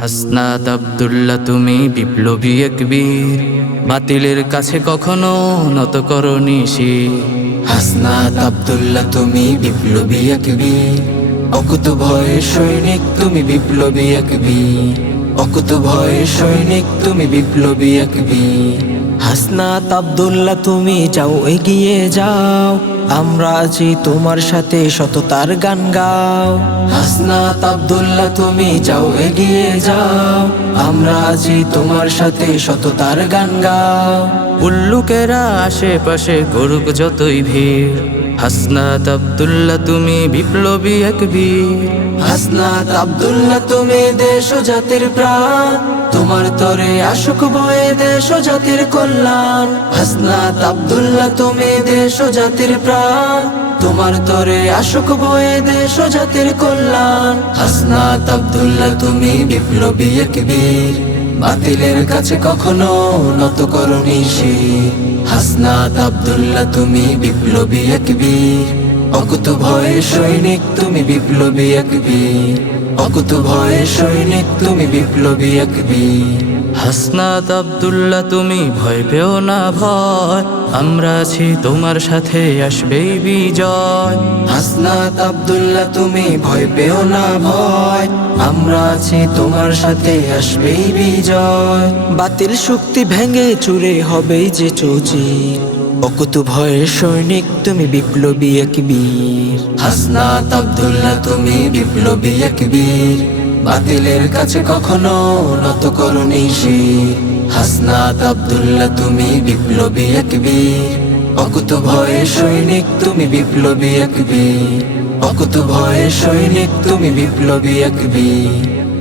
হাসনাত আবদুল্লাহ, তুমি বিপ্লবী একবীর বাতিলের কাছে কখনো নত করনি শির হাসনাত আব্দুল্লাহ, তুমি বিপ্লবী একবীর অকুত ভয়ে সৈনিক, তুমি বিপ্লবী একবীর অকুত ভয়ে সৈনিক, তুমি বিপ্লবী এক বীর। হাসনাত আবদুল্লাহ, তুমি যাও, এগিয়ে যাও। আমরা আছি তোমার সাথে, সততার গান গাও। হাসনাত আবদুল্লাহ, তুমি যাও, এগিয়ে যাও। আমরা আছি তোমার সাথে, সততার গান গাও। উল্লুকেরা আশেপাশে গরুক যতই ভিড়। হাসনাত আব্দুল্লাহ, তুমি বিপ্লবী এক বীর। হাসনাত আব্দুল্লাহ, তুমি দেশ জাতির প্রাণ। তোমার তরে আশুক বয়ে দেশ জাতির কল্যাণ। হাসনাত আব্দুল্লাহ, তুমি দেশ জাতির প্রাণ। তোমার তরে আশুক বয়ে দেশ জাতির কল্যাণ। হাসনাত আব্দুল্লাহ, তুমি বিপ্লবী এক বীর। বাতিলের কাছে কখনো নত করনি সে। হাসনাত আব্দুল্লাহ, তুমি বিপ্লবী এক বীর অকুত ভয়ে সৈনিক, তুমি বিপ্লবী এক বীর অকুত ভয়ে সৈনিক, তুমি বিপ্লবী এক বীর হাসনাত আব্দুল্লাহ, তুমি ভয় পেও না ভয়। আমরা আছি তোমার সাথে, আসবেই বিজয়। হাসনাত আব্দুল্লাহ, তুমি ভয় পেও না ভয়। আমরা আছি তোমার সাথে, আসবেই বিজয়। বাতিল শক্তি ভেঙে চুরে হবেই যে চৌচির। অকুত ভয়ের সৈনিক, তুমি বিপ্লবী এক বীর। হাসনাত আব্দুল্লাহ, তুমি বিপ্লবী এক বীর। বাতিলের কাছে কখনো নত করুনি হাসনাত আব্দুল্লাহ, তুমি বিপ্লবী এক বীর। অকুত ভয়ে সৈনিক, তুমি বিপ্লবী এক বীর। অকুত ভয়ে সৈনিক, তুমি বিপ্লবী এক বীর।